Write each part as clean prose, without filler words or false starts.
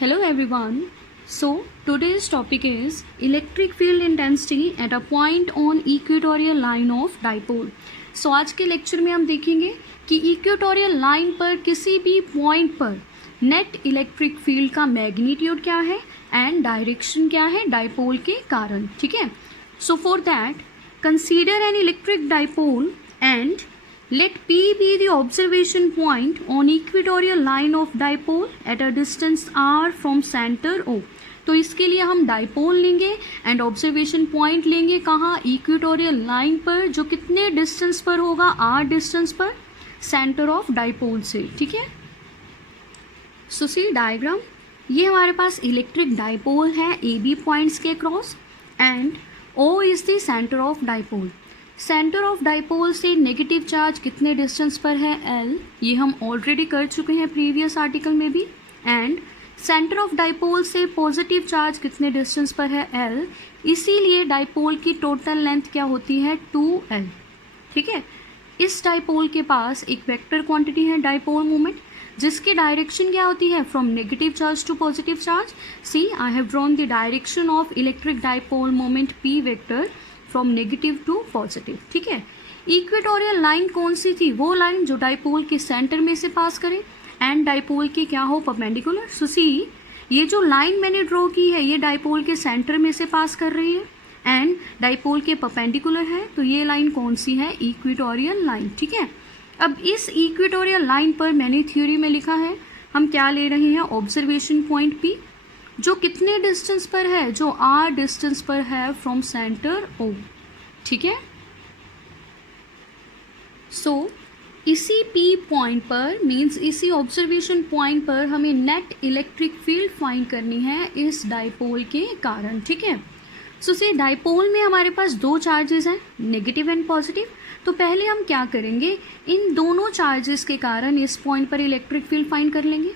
Hello everyone. So today's topic is electric field intensity at a point on equatorial line of dipole. So आज के lecture में हम देखेंगे कि equatorial line पर किसी भी पॉइंट पर नेट इलेक्ट्रिक फील्ड का मैग्नीट्यूड क्या है एंड डायरेक्शन क्या है डाइपोल के कारण. ठीक है. So for that consider an electric dipole and let P be the observation point on equatorial line of dipole at a distance r from center O. तो इसके लिए हम डाइपोल लेंगे एंड ऑब्जर्वेशन पॉइंट लेंगे कहाँ, इक्वेटोरियल लाइन पर, जो कितने डिस्टेंस पर होगा, r डिस्टेंस पर सेंटर ऑफ डाइपोल से. ठीक है. सो सी डायग्राम, ये हमारे पास इलेक्ट्रिक डाइपोल है ए बी पॉइंट्स के cross and O is the centre of dipole. Centre of dipole से नेगेटिव चार्ज कितने डिस्टेंस पर है, L, ये हम ऑलरेडी कर चुके हैं प्रीवियस आर्टिकल में भी. एंड सेंटर ऑफ डाइपोल से पॉजिटिव चार्ज कितने डिस्टेंस पर है, L, इसीलिए डाइपोल की टोटल लेंथ क्या होती है, 2L. ठीक है. इस डाइपोल के पास एक वेक्टर क्वांटिटी है डाइपोल मोमेंट, जिसकी डायरेक्शन क्या होती है, from negative charge to positive charge. See I have drawn the direction of electric dipole moment P vector from negative to positive. ठीक है. इक्वेटोरियल लाइन कौन सी थी, वो लाइन जो डाइपोल के सेंटर में से पास करे एंड डाइपोल के क्या हो, परपेंडिकुलर. सो सी ये जो लाइन मैंने ड्रॉ की है ये डाइपोल के सेंटर में से पास कर रही है एंड डाइपोल के परपेंडिकुलर है. तो ये लाइन कौन सी है, इक्वेटोरियल लाइन. ठीक है. अब इस इक्वेटोरियल लाइन पर मैंने थ्योरी में लिखा है, हम क्या ले रहे हैं, ऑब्जर्वेशन पॉइंट P, जो कितने डिस्टेंस पर है, जो r डिस्टेंस पर है फ्रॉम सेंटर O. ठीक है. सो इसी P पॉइंट पर मींस इसी ऑब्जर्वेशन पॉइंट पर हमें नेट इलेक्ट्रिक फील्ड फाइंड करनी है इस डाइपोल के कारण. ठीक है. सो से डाइपोल में हमारे पास दो चार्जेस हैं, नेगेटिव एंड पॉजिटिव. तो पहले हम क्या करेंगे, इन दोनों चार्जेस के कारण इस पॉइंट पर इलेक्ट्रिक फील्ड फाइंड कर लेंगे.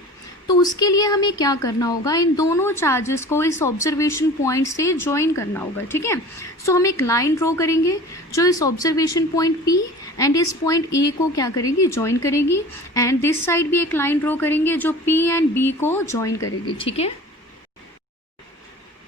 तो उसके लिए हमें क्या करना होगा, इन दोनों चार्जेस को इस ऑब्जर्वेशन पॉइंट से ज्वाइन करना होगा. ठीक है. सो हम एक लाइन ड्रॉ करेंगे जो इस ऑब्जर्वेशन पॉइंट P एंड इस पॉइंट A को क्या करेगी, ज्वाइन करेगी. एंड दिस साइड भी एक लाइन ड्रॉ करेंगे जो P एंड B को ज्वाइन करेगी. ठीक है.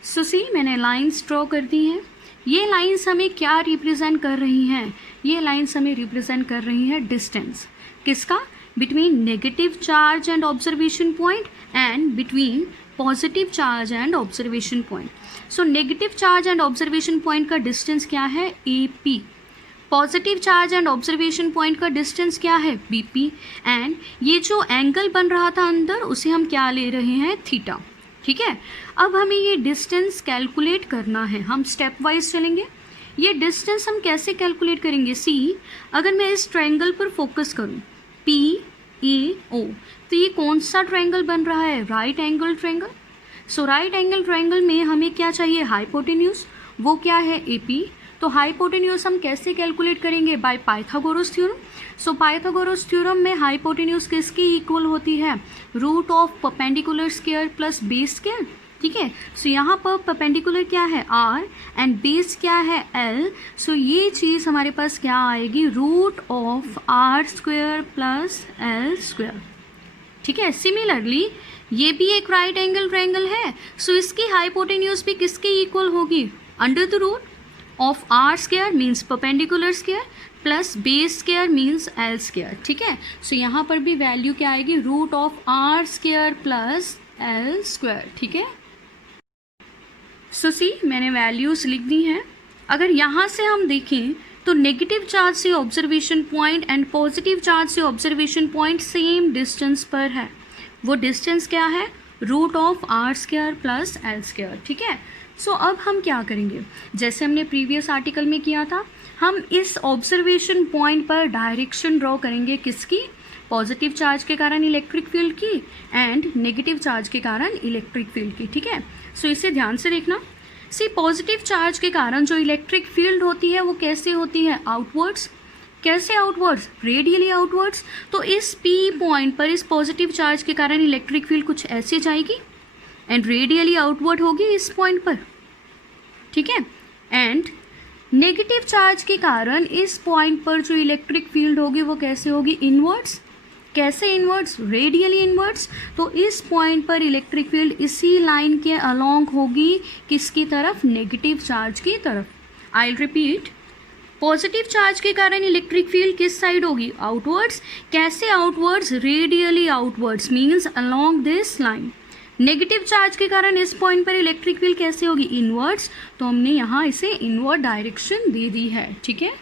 सो सी मैंने लाइंस ड्रॉ कर दी हैं. ये लाइंस हमें क्या रिप्रेजेंट कर रही हैं, ये लाइंस हमें रिप्रेजेंट कर रही हैं डिस्टेंस किसका, between negative charge and observation point and between positive charge and observation point. So negative charge and observation point का distance क्या है, AP. Positive charge and observation point का डिस्टेंस क्या है, BP. एंड ये जो एंगल बन रहा था अंदर उसे हम क्या ले रहे हैं, थीटा. ठीक है. अब हमें ये डिस्टेंस कैलकुलेट करना है, हम स्टेप वाइज चलेंगे. ये डिस्टेंस हम कैसे कैलकुलेट करेंगे, सी अगर मैं इस ट्रायंगल पर फोकस करूँ PEO, तो ये कौन सा ट्रायंगल बन रहा है, राइट एंगल ट्रायंगल. सो राइट एंगल ट्रायंगल में हमें क्या चाहिए, हाइपोटेन्यूज, वो क्या है, AP. तो हाइपोटेन्यूज हम कैसे कैलकुलेट करेंगे, by Pythagoras theorem. So Pythagoras theorem में हाइपोटेन्यूज किसकी इक्वल होती है, root of perpendicular square plus base square. ठीक है. सो यहाँ पर परपेंडिकुलर क्या है, R एंड बेस क्या है, L. सो ये चीज़ हमारे पास क्या आएगी, root of R square plus L square. ठीक है. सिमिलरली ये भी एक राइट एंगल ट्रायंगल है. सो इसकी हाइपोटेन्यूज भी किसके इक्वल होगी, under the root of R square means perpendicular square plus base square means L square. ठीक है. सो यहाँ पर भी वैल्यू क्या आएगी, root of R square plus L square. ठीक है. सो सी मैंने वैल्यूज़ लिख दी हैं. अगर यहाँ से हम देखें तो नेगेटिव चार्ज से observation point and positive charge से ऑब्जर्वेशन पॉइंट सेम डिस्टेंस पर है. वो डिस्टेंस क्या है, root of R square plus L square. ठीक है. सो अब हम क्या करेंगे, जैसे हमने प्रीवियस आर्टिकल में किया था, हम इस ऑब्जर्वेशन पॉइंट पर डायरेक्शन ड्रॉ करेंगे किसकी, पॉजिटिव चार्ज के कारण इलेक्ट्रिक फील्ड की एंड नेगेटिव चार्ज के कारण इलेक्ट्रिक फील्ड की. ठीक है. सो इसे ध्यान से देखना. सी पॉजिटिव चार्ज के कारण जो इलेक्ट्रिक फील्ड होती है वो कैसे होती है, आउटवर्ड्स. कैसे आउटवर्ड्स, रेडियली आउटवर्ड्स. तो इस P पॉइंट पर इस पॉजिटिव चार्ज के कारण इलेक्ट्रिक फील्ड कुछ ऐसे जाएगी एंड रेडियली आउटवर्ड होगी इस पॉइंट पर. ठीक है. एंड नेगेटिव चार्ज के कारण इस पॉइंट पर जो इलेक्ट्रिक फील्ड होगी वो कैसे होगी, इनवर्ड्स. कैसे इनवर्ड्स, रेडियली इनवर्ड्स। तो इस पॉइंट पर इलेक्ट्रिक फील्ड इसी लाइन के अलोंग होगी, किसकी तरफ, नेगेटिव चार्ज की तरफ। I will repeat, positive charge के कारण इलेक्ट्रिक फील्ड किस साइड होगी, आउटवर्ड्स। कैसे outwards, radially outwards, means along this line. Negative charge के कारण इस पॉइंट पर इलेक्ट्रिक फील्ड कैसे होगी, इनवर्ड्स। तो हमने यहाँ इसे इनवर्ड डायरेक्शन दे दी है, ठीक है।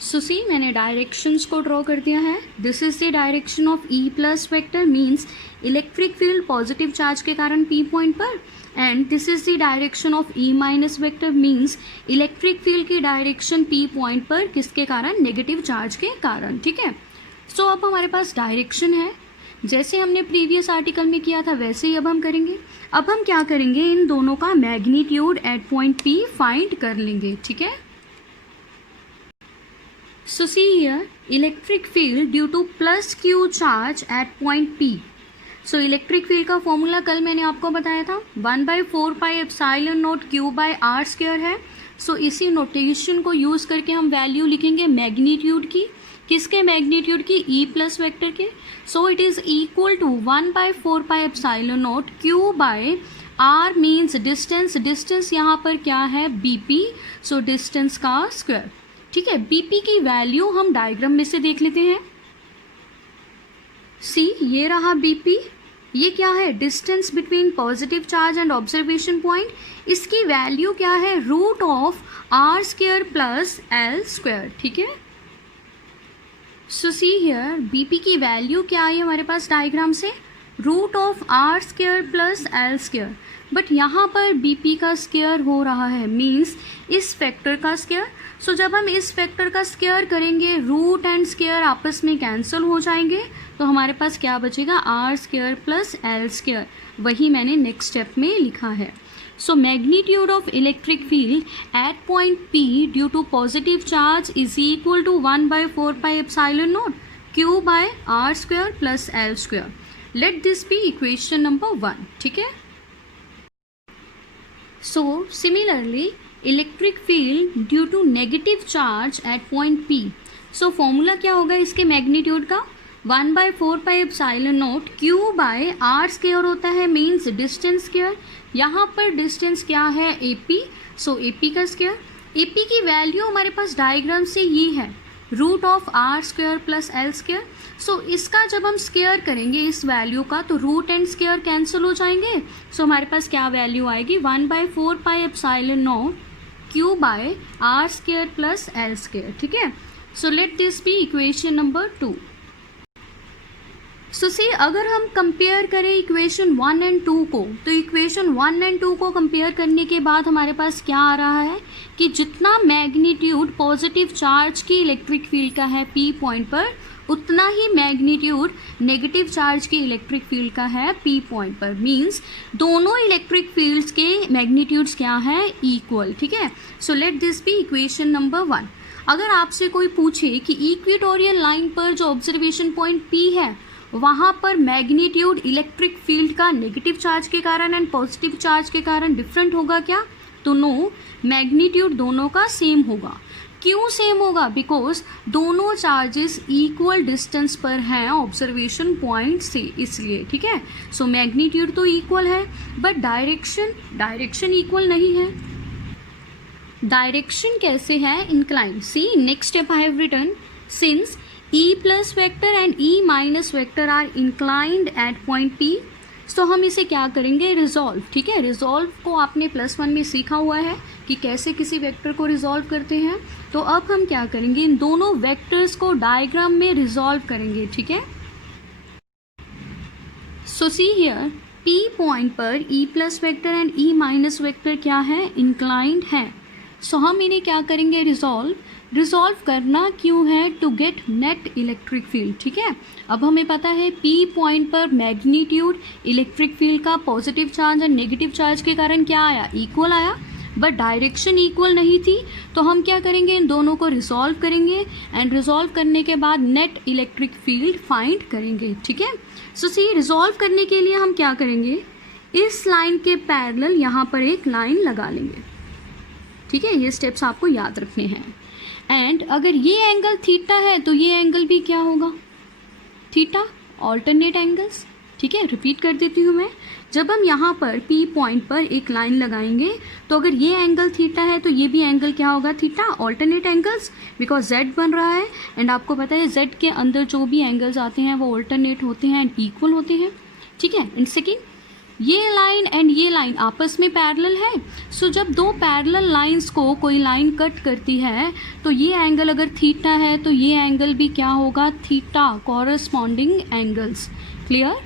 सो सी, मैंने डायरेक्शंस को ड्रॉ कर दिया है। This is the direction of E plus vector, means electric field positive charge के कारण पी पॉइंट पर, and this is the direction of E minus vector, means electric field की डायरेक्शन पी पॉइंट पर किसके कारण, नेगेटिव चार्ज के कारण, ठीक है। सो अब हमारे पास डायरेक्शन है, जैसे हमने प्रीवियस आर्टिकल में किया था वैसे ही अब हम करेंगे। अब हम क्या करेंगे, इन दोनों का magnitude at point P find कर लेंगे, ठीक है। So see here, electric field due to plus Q charge at point P. So electric field का फॉर्मूला कल मैंने आपको बताया था, 1/4πε0 Q by R स्क्वायर है। सो इसी नोटेशन को यूज़ करके हम वैल्यू लिखेंगे मैग्नीट्यूड की, किसके मैग्नीट्यूड की, E प्लस वेक्टर के। So it is equal to 1/4πε0 Q by R means distance, distance यहाँ पर क्या है, BP, सो डिस्टेंस का स्क्वायर, ठीक है। बीपी की वैल्यू हम डायग्राम में से देख लेते हैं। सी, ये रहा बीपी, ये क्या है, distance between positive charge and observation point. इसकी वैल्यू क्या है, root of R square plus L square, ठीक है। सो सी हियर, बीपी की वैल्यू क्या आई हमारे पास डायग्राम से, root of R square plus L square. But यहाँ पर बीपी का स्क्वायर हो रहा है, मीन्स इस फैक्टर का स्क्वायर। सो जब हम इस फैक्टर का स्क्वायर करेंगे, रूट एंड स्क्वायर आपस में कैंसिल हो जाएंगे, तो हमारे पास क्या बचेगा, R square plus L square. वही मैंने नेक्स्ट स्टेप में लिखा है। So magnitude of electric field at point P due to positive charge is equal to 1/4πε0 Q by R square plus L square. Let this be equation number 1, ठीक है। So similarly, electric field due to negative charge at point P. So formula क्या होगा इसके magnitude का, 1/4πε0 Q by R square होता है, means distance square. यहाँ पर डिस्टेंस क्या है, AP, सो AP का स्क्वायर। AP की वैल्यू हमारे पास डायग्राम से ये है, root of R square plus L square. So इसका जब हम स्क्वायर करेंगे इस वैल्यू का, तो रूट एंड स्क्वायर कैंसिल हो जाएंगे। सो हमारे पास क्या वैल्यू आएगी, 1/4πε0 Q by R square plus L square, ठीक है। So let this be equation number 2। So see, अगर हम कंपेयर करें इक्वेशन 1 एंड 2 को, तो इक्वेशन 1 एंड 2 को कंपेयर करने के बाद हमारे पास क्या आ रहा है कि जितना मैग्नीट्यूड पॉजिटिव चार्ज की इलेक्ट्रिक फील्ड का है P पॉइंट पर, उतना ही मैग्नीट्यूड नेगेटिव चार्ज की इलेक्ट्रिक फील्ड का है P पॉइंट पर। मींस दोनों इलेक्ट्रिक फील्ड्स के मैग्नीट्यूड्स क्या है, इक्वल, ठीक है। So let this be equation number 1। अगर आपसे कोई पूछे कि इक्वेटोरियल लाइन पर जो ऑब्जर्वेशन पॉइंट P है, वहाँ पर मैग्नीट्यूड इलेक्ट्रिक फील्ड का नेगेटिव चार्ज के कारण एंड पॉजिटिव चार्ज के कारण डिफरेंट होगा क्या, तो नो, मैग्नीट्यूड दोनों का सेम होगा। क्यों सेम होगा, बिकॉज दोनों चार्जेस इक्वल डिस्टेंस पर हैं ऑब्जर्वेशन पॉइंट से, इसलिए, ठीक है। सो मैग्नीट्यूड तो इक्वल है, बट डायरेक्शन इक्वल नहीं है। डायरेक्शन कैसे है, incline. See, next step I have written, since E plus vector and E minus vector are inclined at point P, तो हम इसे क्या करेंगे, रिजॉल्व, ठीक है। रिजॉल्व को आपने +1 में सीखा हुआ है कि कैसे किसी वेक्टर को रिजॉल्व करते हैं। तो अब हम क्या करेंगे, इन दोनों वेक्टर्स को डायग्राम में रिजॉल्व करेंगे, ठीक है। So see here, P point पर E plus vector and E minus vector क्या है, इंक्लाइंड है। सो हम इन्हें क्या करेंगे, रिजॉल्व करना क्यों है, to get net electric field, ठीक है। अब हमें पता है P पॉइंट पर मैग्नीट्यूड इलेक्ट्रिक फील्ड का पॉजिटिव चार्ज और नेगेटिव चार्ज के कारण क्या आया, इक्वल आया, बट डायरेक्शन इक्वल नहीं थी। तो हम क्या करेंगे, इन दोनों को रिजॉल्व करेंगे एंड रिजॉल्व करने के बाद नेट इलेक्ट्रिक फील्ड फाइंड करेंगे, ठीक है। सो सी, रिजॉल्व करने के लिए हम क्या करेंगे, इस लाइन के पैरेलल यहाँ पर एक लाइन लगा लेंगे, ठीक है। ये स्टेप्स आपको याद रखने हैं। एंड अगर ये एंगल थीटा है तो ये एंगल भी क्या होगा, थीटा ऑल्टरनेट एंगल्स। ठीक है, रिपीट कर देती हूँ मैं। जब हम यहाँ पर P पॉइंट पर एक लाइन लगाएंगे तो अगर ये एंगल थीटा है तो ये भी एंगल क्या होगा, theta, alternate angles, because Z बन रहा है एंड आपको पता है Z के अंदर जो भी एंगल्स आते हैं वो ऑल्टरनेट होते हैं एंड इक्वल होते हैं। ठीक है, एंड सेकेंड, ये लाइन एंड ये लाइन आपस में पैरेलल है। सो जब दो पैरेलल लाइंस को कोई लाइन कट करती है तो ये एंगल अगर थीटा है तो ये एंगल भी क्या होगा, थीटा, कॉरस्पॉन्डिंग एंगल्स। क्लियर?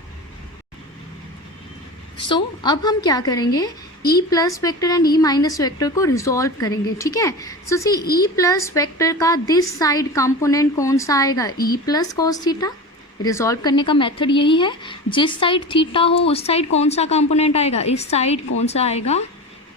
सो अब हम क्या करेंगे, E plus vector and E minus vector को रिजॉल्व करेंगे। ठीक है, सो सी E प्लस वेक्टर का दिस साइड कंपोनेंट कौन सा आएगा, E plus cos theta. Resolve करने का मेथड यही है, जिस साइड थीटा हो उस साइड कौन सा कंपोनेंट आएगा, इस साइड कौन सा आएगा,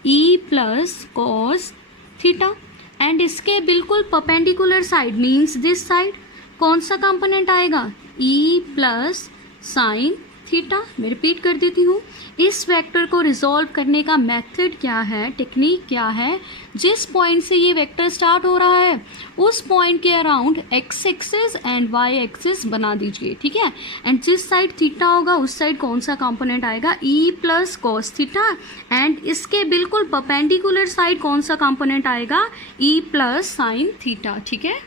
E plus cos theta. And इसके बिल्कुल perpendicular side means this side कौन सा कंपोनेंट आएगा, E प्लस साइन थीटा। मैं रिपीट कर देती हूँ, इस वेक्टर को रिजॉल्व करने का मेथड क्या है, टेक्निक क्या है, जिस पॉइंट से ये वेक्टर स्टार्ट हो रहा है उस पॉइंट के around X axis and Y axis बना दीजिए। ठीक है, एंड जिस साइड थीटा होगा उस साइड कौन सा कंपोनेंट आएगा, E plus cos theta. And इसके बिल्कुल परपेंडिकुलर साइड कौन सा कंपोनेंट आएगा, E प्लस साइन थीटा। ठीक है,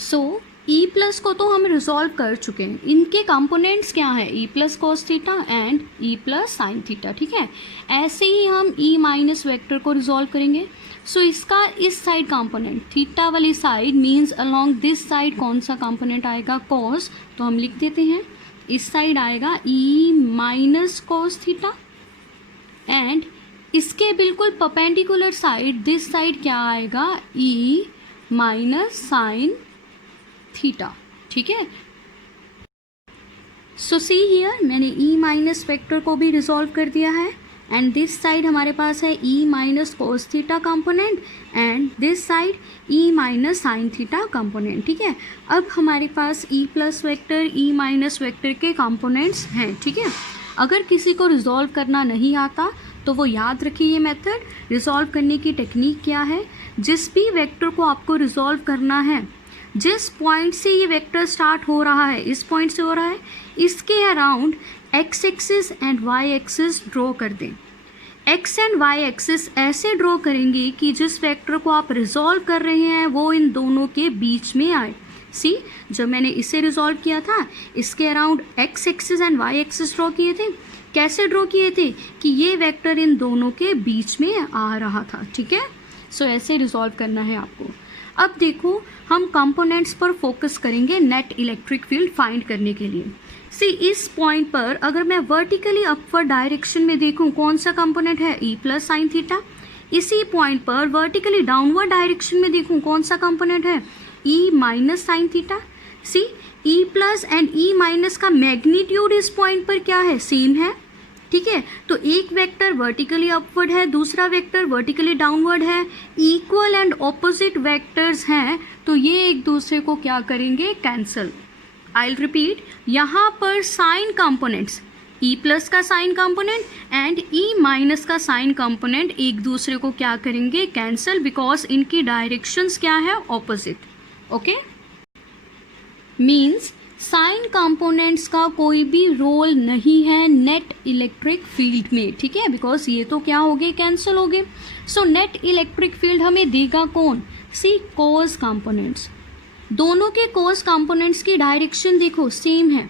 सो E प्लस को तो हम रिजॉल्व कर चुके हैं, इनके कंपोनेंट्स क्या है, E plus cos theta and E plus sine theta. ठीक है, ऐसे ही हम E माइनस वेक्टर को रिजॉल्व करेंगे। सो इसका इस साइड कंपोनेंट थीटा वाली side means along this side कौन सा कंपोनेंट आएगा, कॉस, तो हम लिख देते हैं इस साइड आएगा E minus cos theta and इसके बिल्कुल परपेंडिकुलर साइड दिस साइड क्या आएगा, E माइनस साइन थीटा। ठीक है, सो सी हियर मैंने E माइनस वेक्टर को भी रिजॉल्व कर दिया है एंड दिस साइड हमारे पास है E minus cos theta component and this side E minus sine theta component. ठीक है, अब हमारे पास E plus vector E minus vector के कंपोनेंट्स हैं। ठीक है, अगर किसी को रिजॉल्व करना नहीं आता तो वो याद रखिए ये मेथड। रिजॉल्व करने की टेक्निक क्या है, जिस भी वेक्टर को आपको रिजॉल्व करना है, जिस पॉइंट से ये वेक्टर स्टार्ट हो रहा है, इस पॉइंट से हो रहा है, इसके around X axis and Y axis draw कर दें। एक्स एंड वाई एक्सिस ऐसे ड्रॉ करेंगे कि जिस वेक्टर को आप रिजॉल्व कर रहे हैं वो इन दोनों के बीच में आए। सी, जब मैंने इसे रिजॉल्व किया था इसके around X axis and Y axis draw किए थे। कैसे ड्रॉ किए थे कि ये वेक्टर इन दोनों के बीच में आ रहा था। ठीक है, सो ऐसे रिजॉल्व करना है आपको। अब देखो, हम कंपोनेंट्स पर फोकस करेंगे नेट इलेक्ट्रिक फील्ड फाइंड करने के लिए। सी, इस पॉइंट पर अगर मैं वर्टिकली अपवर्ड डायरेक्शन में देखूं कौन सा कंपोनेंट है, E प्लस साइन थीटा। इसी पॉइंट पर वर्टिकली डाउनवर्ड डायरेक्शन में देखूं कौन सा कंपोनेंट है, E minus sine theta. See, E plus and E minus का मैग्नीट्यूड इस पॉइंट पर क्या है, सेम है। ठीक है, तो एक वेक्टर वर्टिकली अपवर्ड है, दूसरा वेक्टर वर्टिकली डाउनवर्ड है, इक्वल एंड ऑपोजिट वेक्टर्स हैं, तो ये एक दूसरे को क्या करेंगे, कैंसल। आई विल रिपीट, यहाँ पर साइन कंपोनेंट्स E प्लस का sign component and E minus का साइन कंपोनेंट एक दूसरे को क्या करेंगे, कैंसल, बिकॉज इनकी डायरेक्शंस क्या है, opposite. Okay, means sign components का कोई भी रोल नहीं है नेट इलेक्ट्रिक फील्ड में। ठीक है, बिकॉज ये तो क्या हो गए, कैंसिल हो गए। सो नेट इलेक्ट्रिक फील्ड हमें देगा कौन, सी, कोस कंपोनेंट्स। दोनों के कोस कंपोनेंट्स की डायरेक्शन देखो सेम है,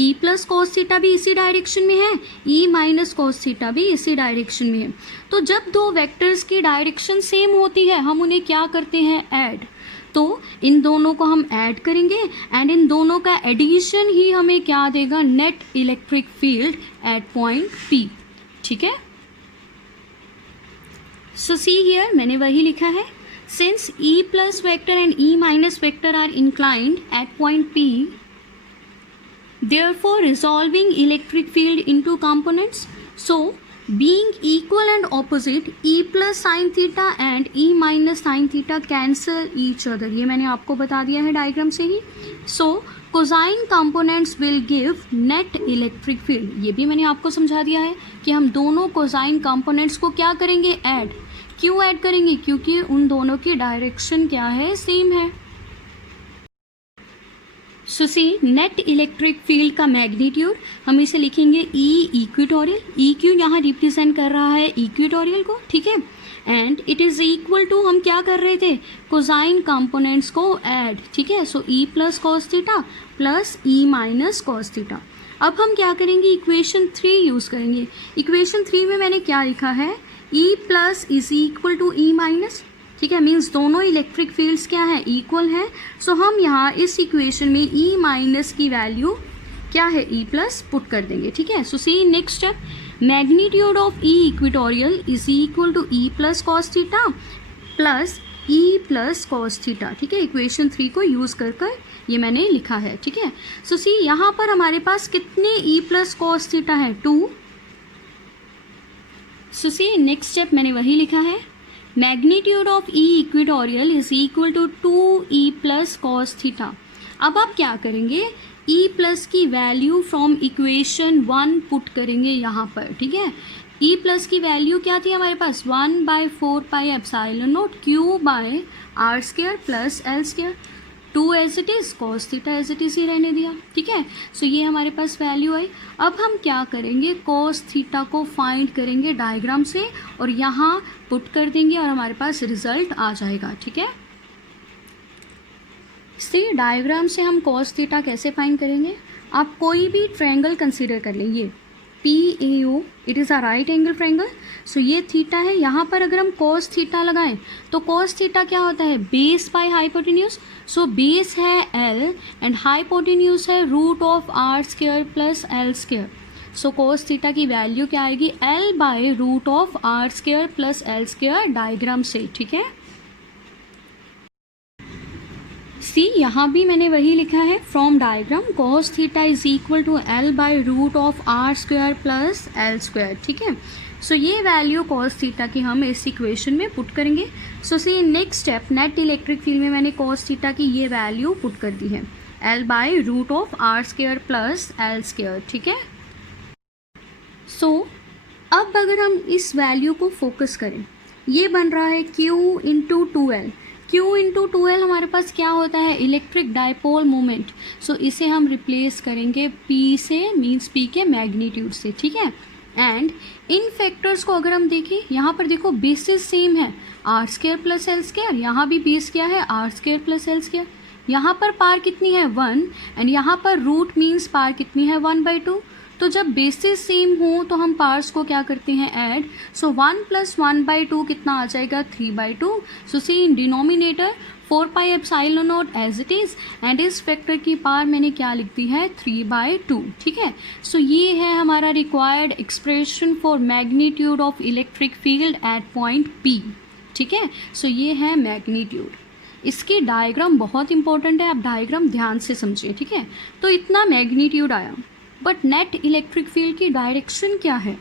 E प्लस कोस थीटा भी इसी डायरेक्शन में है, E माइनस कोस थीटा भी इसी डायरेक्शन में है। तो जब दो वेक्टर्स की डायरेक्शन सेम होती है हम उन्हें क्या करते हैं, ऐड। तो इन दोनों को हम ऐड करेंगे एंड इन दोनों का एडिशन ही हमें क्या देगा, net electric field at point P। ठीक है, सो सी हियर मैंने वही लिखा है, since E plus vector and E minus vector are inclined at point P, therefore resolving electric field into components, so being equal and opposite, E plus sin theta and E minus sin theta cancel each other। ये मैंने आपको बता दिया है diagram से ही। so cosine components will give net electric field, ये भी मैंने आपको समझा दिया है कि हम दोनों cosine components को क्या करेंगे, ऐड। क्यों ऐड करेंगे, क्योंकि उन दोनों की डायरेक्शन क्या है, सेम है। So see net electric field का मैग्नीट्यूड हम इसे लिखेंगे ई इक्वेटोरियल, ई क्यू यहाँ रिप्रेजेंट कर रहा है इक्वेटोरियल को, ठीक है, and it is equal to, हम क्या कर रहे थे, कोसाइन कंपोनेंट्स को ऐड, ठीक है, so E plus cos theta plus E minus cos theta. अब हम क्या करेंगे, इक्वेशन 3 यूज करेंगे। इक्वेशन 3 में मैंने क्या लिखा है, E plus is equal to E minus, ठीक है, मीन्स दोनों इलेक्ट्रिक फील्ड्स क्या है, इक्वल है। सो हम यहाँ इस इक्वेशन में ई माइनस की वैल्यू क्या है, ई प्लस पुट कर देंगे, ठीक है। So see next step, magnitude of E equatorial is equal to E plus cos theta plus E plus cos theta, ठीक है, इक्वेशन 3 को यूज कर कर ये मैंने लिखा है, ठीक है। सो सी यहाँ पर हमारे पास कितने ई प्लस कॉस थीटा है, 2। सो सी नेक्स्ट स्टेप मैंने वही लिखा है, magnitude of E equatorial is equal to 2e plus cos theta. अब आप क्या करेंगे, ई प्लस की वैल्यू फ्रॉम इक्वेशन 1 पुट करेंगे यहाँ पर, ठीक है। ई प्लस की वैल्यू क्या थी हमारे पास, 1/4 pi epsilon nought Q by R square plus L square, 2 as it is, cos theta as it is ही रहने दिया, ठीक है। सो ये हमारे पास वैल्यू आई। अब हम क्या करेंगे, कॉस थीटा को फाइंड करेंगे डायग्राम से और यहाँ पुट कर देंगे और हमारे पास रिजल्ट आ जाएगा, ठीक है। सी डायग्राम से हम कॉस थीटा कैसे फाइंड करेंगे, आप कोई भी ट्रायंगल कंसीडर कर लें, ये PAO it is a right angle triangle. So ये थीटा है, यहाँ पर अगर हम कॉस थीटा लगाएं तो कॉस थीटा क्या होता है, base by hypotenuse. So base है L एंड हाइपोटेन्यूज है root of R square plus L square. So cos theta की वैल्यू क्या आएगी, L by root of R square plus L square diagram से, ठीक है। सी यहाँ भी मैंने वही लिखा है, from diagram cos theta is equal to L by root of R square plus L square, ठीक है। सो ये वैल्यू कॉस थीटा की हम इस इक्वेशन में पुट करेंगे। So see next step, net electric field में मैंने कॉस थीटा की ये वैल्यू पुट कर दी है, L by root of R square plus L square, ठीक है। सो अब अगर हम इस वैल्यू को फोकस करें, ये बन रहा है Q into 2L। Q into 2L हमारे पास क्या होता है, इलेक्ट्रिक डायपोल मोमेंट। सो इसे हम रिप्लेस करेंगे P से, मीन्स P के मैग्नीट्यूड से, ठीक है। एंड इन फैक्टर्स को अगर हम देखें, यहाँ पर देखो बेसिस सेम है, R square plus L square, यहाँ भी बेस क्या है, R square plus L square. यहाँ पर पार कितनी है, 1, एंड यहाँ पर रूट मीन्स पार कितनी है, 1/2। तो जब बेसिस सेम हो तो हम पार्ट्स को क्या करते हैं, ऐड। सो 1 + 1/2 कितना आ जाएगा, 3/2। So see in denominator 4 pi epsilon naught as it is, and इस फैक्टर की पावर मैंने क्या लिख दी है, 3/2, ठीक है। सो ये है हमारा required expression for magnitude of electric field at point P, ठीक है। सो ये है मैग्नीट्यूड। इसकी डायग्राम बहुत इंपॉर्टेंट है, आप डायग्राम ध्यान से समझिए, ठीक है। तो इतना मैग्नीट्यूड आया, बट नेट इलेक्ट्रिक फील्ड की डायरेक्शन क्या है।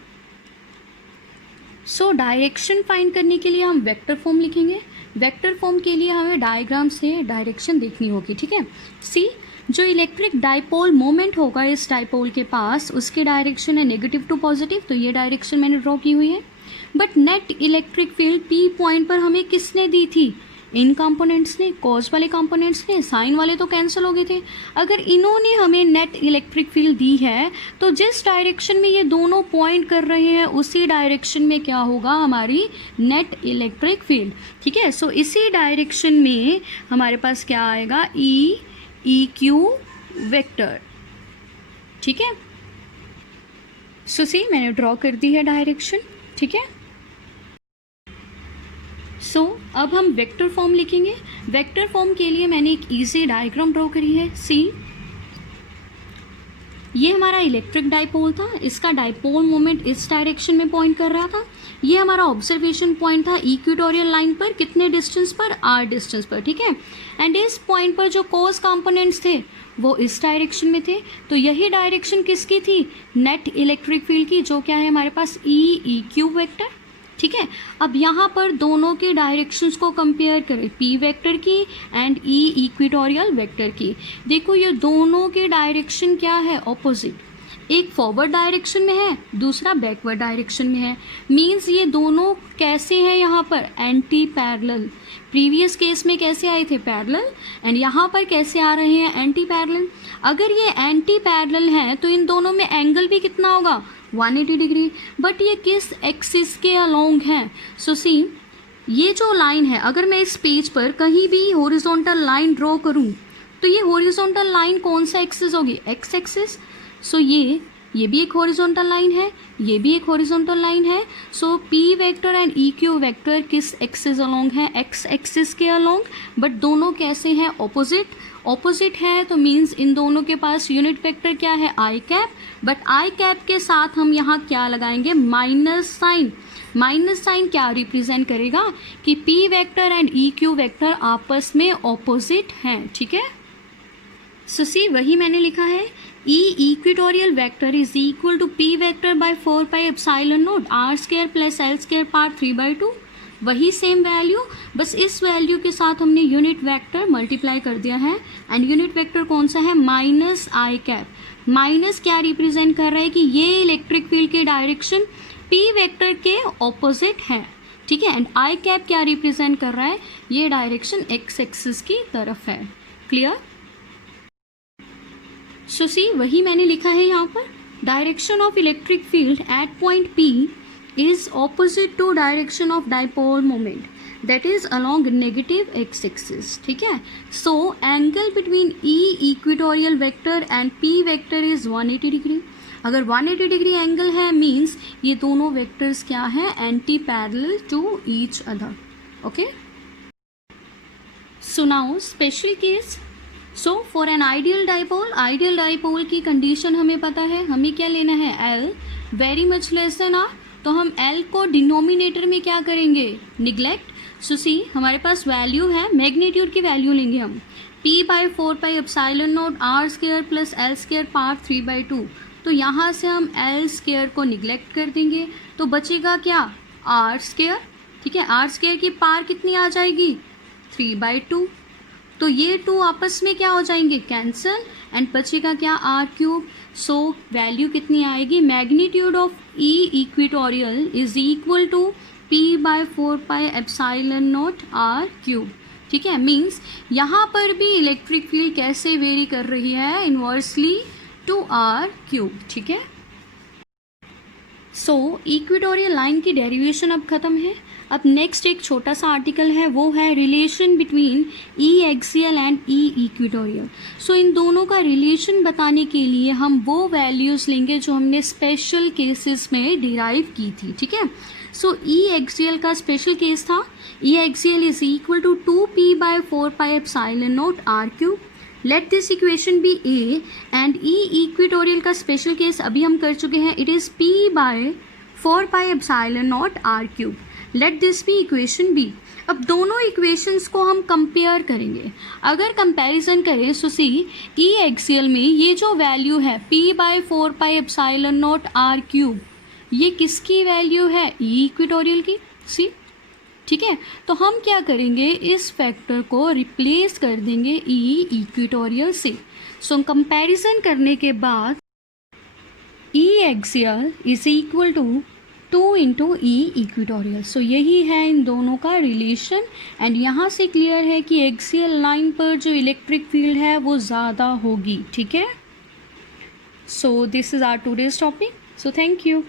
सो डायरेक्शन फाइंड करने के लिए हम वेक्टर फॉर्म लिखेंगे। वेक्टर फॉर्म के लिए हमें डायग्राम से डायरेक्शन देखनी होगी, ठीक है। सी जो इलेक्ट्रिक डायपोल मोमेंट होगा इस डायपोल के पास, उसकी डायरेक्शन है नेगेटिव टू पॉजिटिव, तो ये डायरेक्शन मैंने ड्रॉ की हुई है। But net electric field P point पर हमें किसने दी थी, इन कंपोनेंट्स ने, कॉस वाले कंपोनेंट्स ने, साइन वाले तो कैंसिल हो गए थे। अगर इन्होंने हमें नेट इलेक्ट्रिक फील्ड दी है तो जिस डायरेक्शन में ये दोनों पॉइंट कर रहे हैं उसी डायरेक्शन में क्या होगा, हमारी नेट इलेक्ट्रिक फील्ड, ठीक है। सो इसी डायरेक्शन में हमारे पास क्या आएगा, EQ वेक्टर, ठीक है। सो सी मैंने ड्रॉ कर दी है डायरेक्शन, ठीक है। सो अब हम वेक्टर फॉर्म लिखेंगे। वेक्टर फॉर्म के लिए मैंने एक इजी डायग्राम ड्रॉ करी है। सी ये हमारा इलेक्ट्रिक डायपोल था, इसका डायपोल मोमेंट इस डायरेक्शन में पॉइंट कर रहा था। ये हमारा ऑब्जर्वेशन पॉइंट था इक्वेटोरियल लाइन पर, कितने डिस्टेंस पर, r डिस्टेंस पर, ठीक है। एंड इस पॉइंट पर जो कॉस कंपोनेंट्स थे वो इस डायरेक्शन में थे, तो यही डायरेक्शन किसकी थी, नेट इलेक्ट्रिक फील्ड की, जो क्या है हमारे पास EQ वेक्टर, ठीक है। अब यहाँ पर दोनों के डायरेक्शंस को कंपेयर करें, P वेक्टर की एंड E इक्वेटोरियल वेक्टर की। देखो ये दोनों के डायरेक्शन क्या है, ऑपोजिट। एक फॉरवर्ड डायरेक्शन में है, दूसरा बैकवर्ड डायरेक्शन में है। मीन्स ये दोनों कैसे हैं यहाँ पर, एंटी पैरेलल। प्रीवियस केस में कैसे आए थे, पैरेलल, एंड यहाँ पर कैसे आ रहे हैं, एंटी पैरेलल। अगर ये एंटी पैरेलल हैं तो इन दोनों में एंगल भी कितना होगा, 180 डिग्री। बट ये किस एक्सिस के अलोंग हैं, सो सी ये जो लाइन है, अगर मैं इस पेज पर कहीं भी हॉरिजॉन्टल लाइन ड्रॉ करूँ तो ये हॉरिजॉन्टल लाइन कौन सा एक्सिस होगी, एक्स एक्सिस। सो ये भी एक हॉरिजॉन्टल लाइन है, ये भी एक हॉरिजॉन्टल लाइन है। So P vector and E Q vector किस एक्सिस अलोंग है, एक्स एक्सिस के अलोंग। बट दोनों कैसे हैं, ऑपोजिट है, तो मीन्स इन दोनों के पास यूनिट वेक्टर क्या है, आई कैप। बट आई कैप के साथ हम यहाँ क्या लगाएंगे, माइनस साइन। माइनस साइन क्या रिप्रेजेंट करेगा कि P vector and E Q vector आपस में ऑपोजिट हैं, ठीक है। सो सी वही मैंने लिखा है, E equatorial vector is equal to P vector by 4 pi epsilon not R square plus L square part 3/2। वही सेम वैल्यू, बस इस वैल्यू के साथ हमने यूनिट वेक्टर मल्टीप्लाई कर दिया है। एंड यूनिट वेक्टर कौन सा है, माइनस आई कैप। माइनस क्या रिप्रेजेंट कर रहा है कि ये इलेक्ट्रिक फील्ड के डायरेक्शन पी वेक्टर के ऑपोजिट है, ठीक है। एंड आई कैप क्या रिप्रेजेंट कर रहा है, ये डायरेक्शन एक्स एक्सिस की तरफ है। क्लियर। सो सी वही मैंने लिखा है यहाँ पर, direction of electric field at point P is opposite to direction of dipole moment, that is along negative x axis, ठीक है। So angle between E equatorial vector and P vector is 180 degree. अगर 180 degree angle है means ये दोनों vectors क्या है, anti parallel to each other, okay. So now special case. So for an ideal dipole की condition हमें पता है, हमें क्या लेना है, L very much less than R। तो हम L को डिनोमिनेटर में क्या करेंगे, निगलेक्ट। सो सी हमारे पास वैल्यू है, मैग्नीट्यूड की वैल्यू लेंगे हम, P/4 pi epsilon not R square plus L square part 3/2। तो यहाँ से हम एल स्क्वायर को निगलेक्ट कर देंगे, तो बचेगा क्या, आर स्क्वायर, ठीक है। आर स्क्वायर की पार कितनी आ जाएगी, 3/2। तो ये 2 आपस में क्या हो जाएंगे, कैंसल, एंड बचेगा क्या, आर क्यूब। सो वैल्यू कितनी आएगी, magnitude of E equatorial is equal to P/4 pi epsilon not R cube, ठीक है। मीन्स यहाँ पर भी इलेक्ट्रिक फील्ड कैसे वेरी कर रही है, इन्वर्सली टू आर क्यूब, ठीक है। सो इक्वेटोरियल लाइन की डेरिवेशन अब खत्म है। अब नेक्स्ट एक छोटा सा आर्टिकल है, वो है relation between E axial and E equatorial. So इन दोनों का रिलेशन बताने के लिए हम वो वैल्यूज़ लेंगे जो हमने स्पेशल केसेस में डिराइव की थी, ठीक है। सो ई एक्सियल का स्पेशल केस था, E axial is equal to 2P/4 pi epsilon not R cube. Let this equation be A. And E equatorial का स्पेशल केस अभी हम कर चुके हैं, it is P/4 pi epsilon not R cube. Let this be equation B. अब दोनों equations को हम कंपेयर करेंगे। अगर कंपैरिजन करें सो सी ई एक्सियल में ये जो वैल्यू है P/4 pi epsilon not R cube, ये किसकी वैल्यू है, ई इक्वेटोरियल की, सी, ठीक है। तो हम क्या करेंगे, इस फैक्टर को रिप्लेस कर देंगे ई इक्वेटोरियल से। सो कंपैरिजन करने के बाद E axial is equal to 2 into E equatorial. So यही है इन दोनों का रिलेशन। एंड यहाँ से क्लियर है कि एक्सियल लाइन पर जो इलेक्ट्रिक फील्ड है वो ज़्यादा होगी, ठीक है। So this is our today's topic. So thank you.